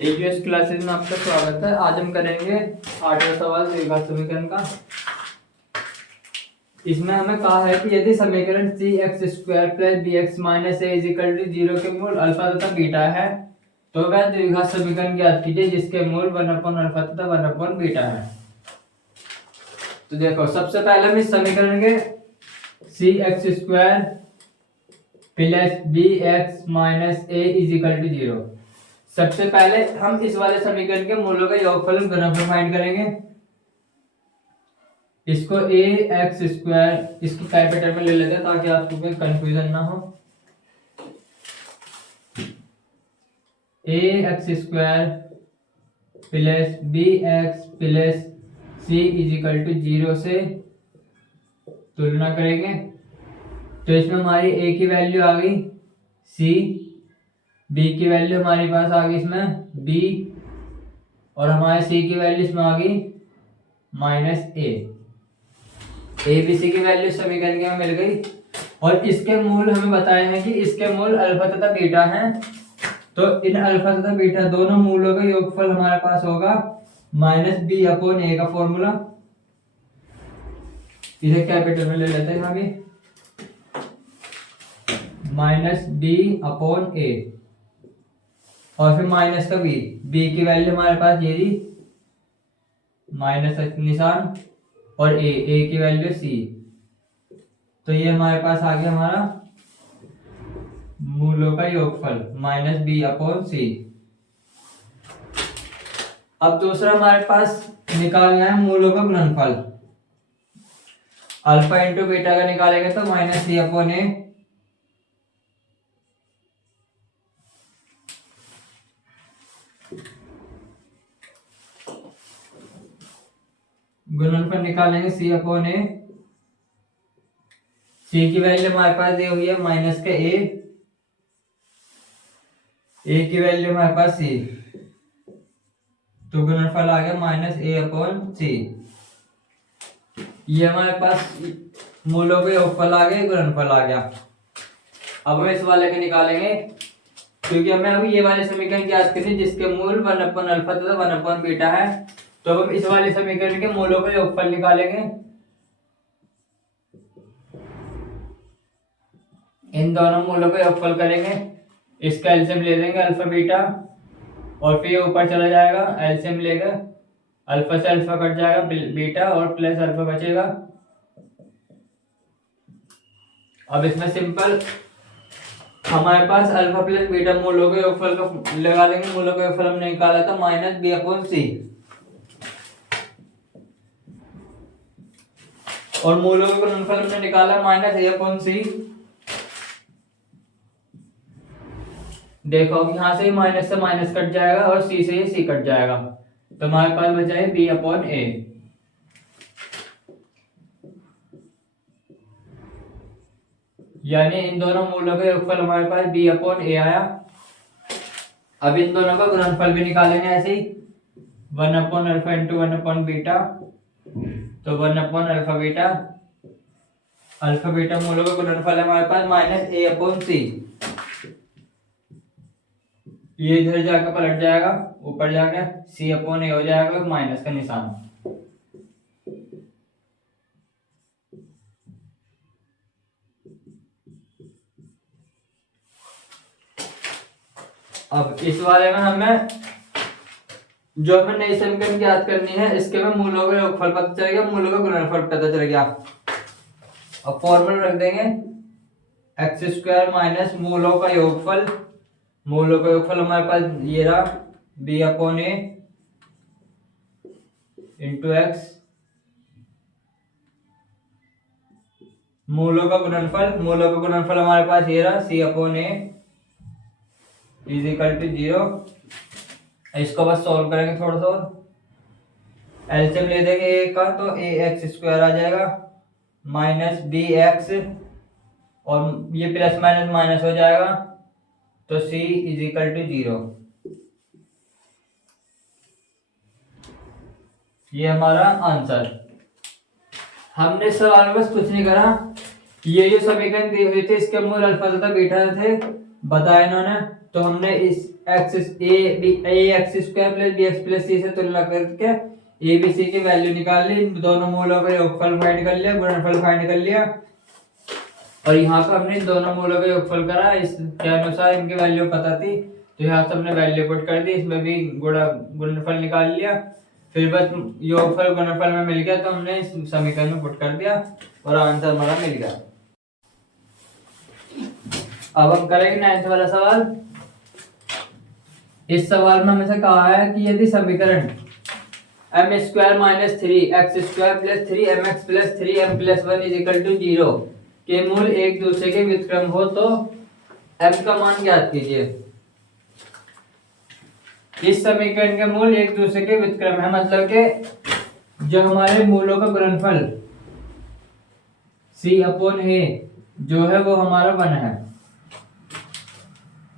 AQS classes में आपका स्वागत है। आज हम करेंगे 8वां सवाल द्विघात समीकरण का। इसमें हमें कहा है कि यदि समीकरण cx² + bx - a = 0 के मूल अल्फा तथा बीटा है तो वह द्विघात समीकरण ज्ञात कीजिए जिसके मूल 1/अल्फा तथा 1/बीटा है। तो देखो, सबसे पहले हम इस समीकरण के cx² + bx - a = 0, सबसे पहले हम इस वाले समीकरण के मूलों का योगफल गुणनफल फाइंड करेंगे। इसको ax², इसको कैपिटल में ले लेते हैं ताकि आपको कोई कंफ्यूजन ना हो। ax² + bx + c = 0 से तुलना करेंगे तो इसमें हमारी a की वैल्यू आ गई c, b की वैल्यू हमारे पास आ गई इसमें b, और हमारे c की वैल्यू इसमें आ गई -a। a b c की वैल्यू समीकरण के में मिल गई और इसके मूल हमें बताए हैं कि इसके मूल अल्फा तथा बीटा हैं। तो इन अल्फा तथा बीटा दोनों मूलों का योगफल हमारे पास होगा -b/a का फॉर्मूला। इसे कैपिटल में ले लेते हैं यहाँ भी, -b/a और फिर माइनस का b की वैल्यू हमारे पास ये रही माइनस निशान, और a की वैल्यू c। तो ये हमारे पास आ गया हमारा मूलों का योगफल -b/c। अब दूसरा हमारे पास निकालना है मूलों का गुणनफल। अल्फा इंटू बीटा का निकालेंगे तो -c/a, गुणनफल निकालेंगे c/a। c की वैल्यू हमारे पास दी हुई है -a की वैल्यू हमारे पास c, तो गुणनफल आ गया -a/c। ये हमारे पास मूलों के योगफल आ गए, गुणनफल आ गया। अब हम इस वाले के निकालेंगे क्योंकि हमें अभी ये वाले समीकरण ज्ञात करनी जिसके मूल 1/अल्फा तथा 1/बीटा है। तो हम इस वाले समीकरण के मूलों का योगफल निकालेंगे। इन दोनों मूलों का योगफल करेंगे, इसका एलसीएम ले लेंगे अल्फा बीटा, और फिर ये ऊपर चला जाएगा, एलसीएम लेगा, अल्फा से अल्फा कट जाएगा, बीटा और प्लस अल्फा बचेगा। अब इसमें सिंपल हमारे पास अल्फा प्लस बीटा मूलों के योगफल का लगा लेंगे। मूलों का योगफल हमने निकाला था -b/c, और मूलों का गुणनफल हमने निकाला -a/c। देखो, अब यहां से ही माइनस से माइनस कट जाएगा और c से ही c कट जाएगा, तो हमारे पास बचा है b/a। यानी इन दोनों मूलों का योगफल हमारे पास b/a आया। अब इन दोनों का गुणनफल भी निकालेंगे ऐसे ही, 1/अल्फा इंटू 1/बीटा, तो 1/अल्फा बीटा। अल्फा बीटा मूलों का गुणनफल है हमारे पास -a/c। ये इधर जाकर पलट जाएगा, ऊपर जाकर c/a हो जाएगा, माइनस का निशान। अब इस वाले में हमें जो हमें नई समीकरण ज्ञात करनी है, इसके में मूलों का योगफल पता चल गया, मूलों का गुणनफल पता चल गया। अब फॉर्मूला रख देंगे x² - मूलों का योगफल। मूलों का योगफल हमारे पास ये रहा b/a इंटू x, मूलों का गुणनफल हमारे पास ये रहा c/a = 0। इसको बस सॉल्व करेंगे थोड़ा सा, और एलसीएम ले देंगे a का, तो ax² आ जाएगा -bx, और ये प्लस माइनस माइनस हो जाएगा, तो c = 0। ये हमारा आंसर। हमने सवाल में बस कुछ नहीं करा, ये जो समीकरण दी हुई थी इसके मूल अल्फा तथा बीटा थे बताया इन्होंने, तो हमने इस axis a x square plus b x plus c से तुलना करके ए बी सी की वैल्यू निकाल ली, दोनों मूलों का योगफल फाइंड कर लिया, गुणनफल फाइंड कर लिया, और यहाँ पे हमने इन दोनों मूलों का योगफल करा। इसके अनुसार इनकी वैल्यू पता थी, तो यहाँ से हमने वैल्यू पुट कर दी, इसमें भी गुणनफल निकाल लिया, फिर बस योगफल गुणनफल में मिल गया तो हमने इस समीकरण में पुट कर दिया और आंसर हमारा मिल गया। अब हम करेंगे 9th वाला सवाल। इस सवाल में हमें से कहा है कि यदि समीकरण m square minus 3x² plus 3mx plus 3m+1 is equal to 0 के मूल एक दूसरे के व्युत्क्रम हो तो m का मान ज्ञात कीजिए। इस समीकरण के मूल एक दूसरे के व्युत्क्रम है, मतलब कि जो हमारे मूलों का गुणनफल c/a जो है वो हमारा 1 है।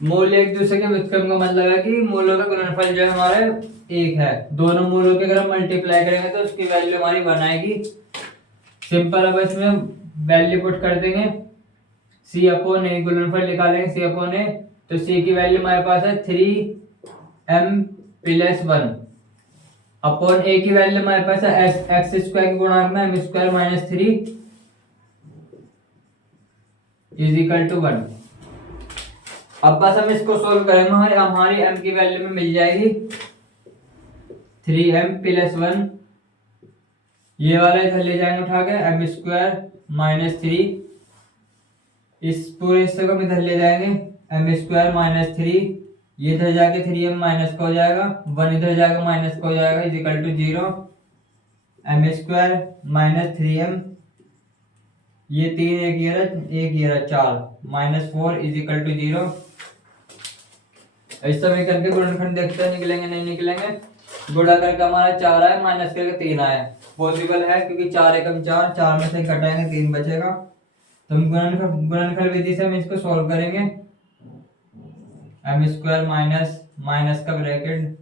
मूल एक दूसरे के व्युत्क्रम का मतलब है कि मूलों का गुणनफल जो है हमारे 1 है, दोनों मूलों के अगर हम मल्टीप्लाई करेंगे तो उसकी वैल्यू हमारी 1 आएगी। सिंपल, अब इसमें वैल्यू पुट कर देंगे, c/a गुणनफल निकालेंगे c/a, तो c की वैल्यू हमारे पास है 3m+1 अपॉन a की वैल्यू हमारे पास है x² के गुणांक में m² minus 3 is equal to 1। अब बस हम इसको सोल्व करेंगे, हमारी m की वैल्यू में मिल जाएगी 3m+1, ये वाला इधर ले जाएंगे उठा के m² माइनस 3, इस पूरे हिस्से को इधर ले जाएंगे m² माइनस 3, ये इधर जाके 3m माइनस का हो जाएगा, 1 इधर जाके माइनस का हो जाएगा is equal to 0, m² minus 3m, ये 3 एक ये रहा 4 माइनस 4 इज इक्वल टू 0। इस समीकरण के गुणनखंड देखते हैं निकलेंगे नहीं निकलेंगे। गुणा करके हमारा 4 आया, माइनस करके 3 आया, पॉसिबल है क्योंकि 4 एकम 4, 4 में से घटाएंगे 3 बचेगा, तो हम गुणनखंड विधि से हम इसको सॉल्व करेंगे। m² माइनस का bracket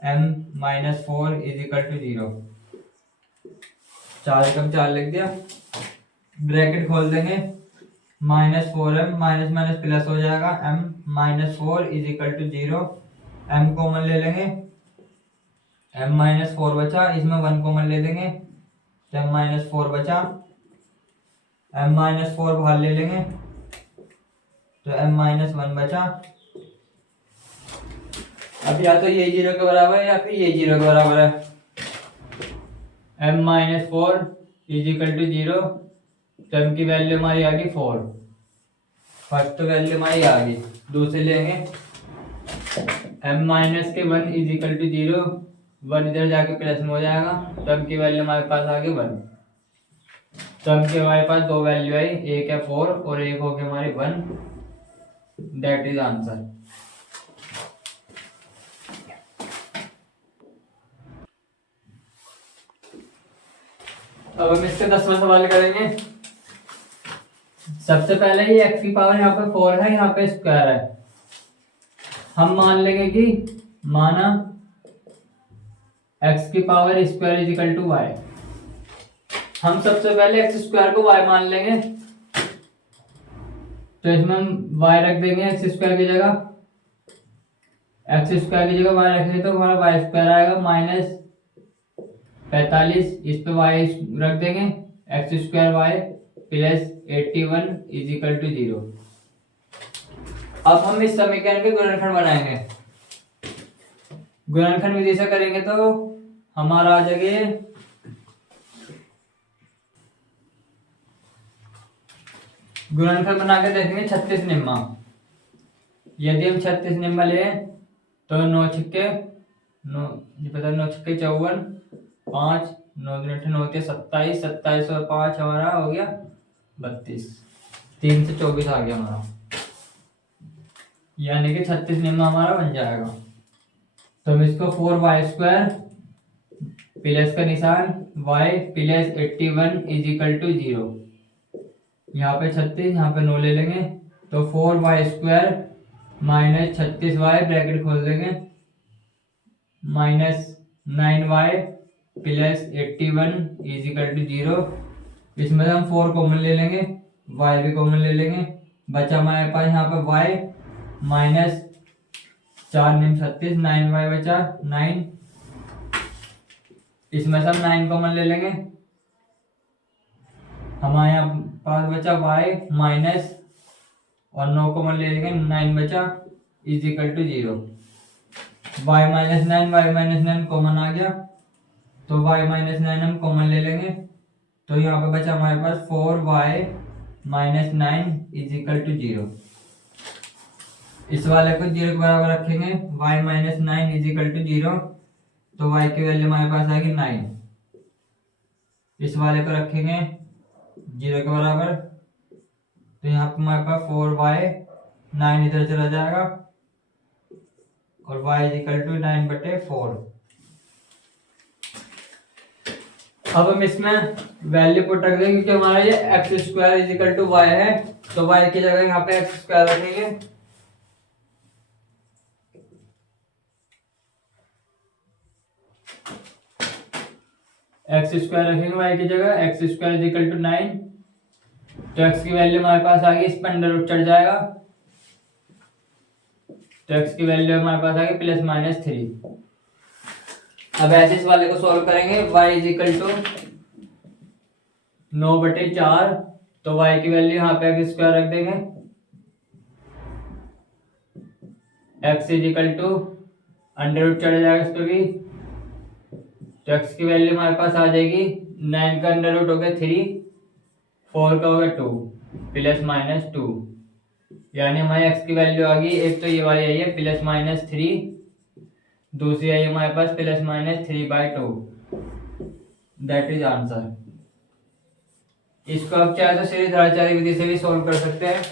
m-4 is equal to 0, 4 एकम 4 लिख दिया, ब्रैकेट खोल देंगे, -4m माइनस माइनस प्लस हो जाएगा, m-4 is equal to 0, m common ले लेंगे, m-4 बचा, इसमें 1 कॉमन ले लेंगे तो m-4 बचा, m-4 बाहर ले लेंगे तो m-1 बचा। अब या तो ये 0 के बराबर है या फिर ये 0 के बराबर है। m-4 इज इक्वल टू 0, तो m की वैल्यू हमारी आ गई 4, फर्स्ट वैल्यू हमारी आ गई। दूसरे लेंगे m-1 इज इक्वल टू 0, 1 इधर जाके प्लस में हो जाएगा, तो m की वैल्यू हमारे पास आ गई 1, तो m की हमारे पास दो वैल्यू आई, एक है 4 और एक हो गई हमारी 1, दैट इज आंसर। अब हम इसका 10वां सवाल करेंगे। सबसे पहले ये x की पावर यहाँ पे 4 है, यहाँ पे स्क्वायर है, हम मान लेंगे कि माना x की power square is equal to y। हम सबसे पहले x² को y मान लेंगे, तो इसमें हम y रख देंगे x² की जगह, x² की जगह y रखेंगे तो हमारा y² आएगा -45, इस पे y रख देंगे, x² plus 81 is equal to 0। अब हम इस समीकरण के गुणनखंड बनाएंगे, गुणनखंड विधि से करेंगे तो हमारा आ जाएगा गुणनखंड बना के देखेंगे 36 निम्मा। यदि हम 36 निम्मा ले तो 9 छक्के 9 54, 5 9 9 27, 27 और 5 हमारा हो गया 32, 3 से 24 आ गया हमारा, यानी कि 36 निम्मा हमारा बन जाएगा। तो हम इसको 4y² प्लस का निशान y plus 81 is equal to 0, यहाँ पे 36 यहाँ पे 9 ले लेंगे, तो 4y² माइनस 36y ब्रैकेट खोल देंगे, -9y plus 81 is equal to 0, इसमें हम 4 कॉमन ले लेंगे, y भी कॉमन ले लेंगे, बचा हमारे पास यहाँ पे y माइनस 4×9 = 36, 9y बचा 9, इसमें से हम 9 कॉमन ले लेंगे, हमारे यहाँ पास बचा y माइनस और 9 कॉमन ले लेंगे, 9 बचा = 0। y-9 कॉमन आ गया, तो y-9 हम कॉमन ले लेंगे, तो यहाँ पे बचा हमारे पास 4y-9 = 0। इस वाले को 0 के बराबर रखेंगे, y-9 = 0, तो y की वैल्यू हमारे पास आएगी 9। इस वाले को रखेंगे 0 के बराबर, तो यहाँ पे हमारे पास 4y-9 इधर चला जाएगा और y = 9/4। अब हम इसमें वैल्यू पुट रख देंगे, क्योंकि हमारा ये x² = y है, तो y की जगह यहाँ पे x² रखेंगे। x² रखेंगे y की जगह, x² = 9, तो x की वैल्यू हमारे पास आ गई, इस पर अंडर रूट चढ़ जाएगा, तो x की वैल्यू हमारे पास आ गई +-3। अब ऐसे इस वाले को सॉल्व करेंगे, y = 9/4, तो y की वैल्यू यहाँ पे x² रख देंगे, x = अंडर रूट चढ़ जाएगा इस पे भी, तो x की वैल्यू हमारे पास आ जाएगी, 9 का अंडर रूट हो गया 3, 4 का हो गया 2, +-2, यानी हमारे x की वैल्यू आ गई, एक तो ये वाली आई है +-3, दूसरी आई हमारे पास +-3/2। That is answer. इसको आप चाहे तो सीधे धाराचारी विधि से भी सॉल्व कर सकते हैं।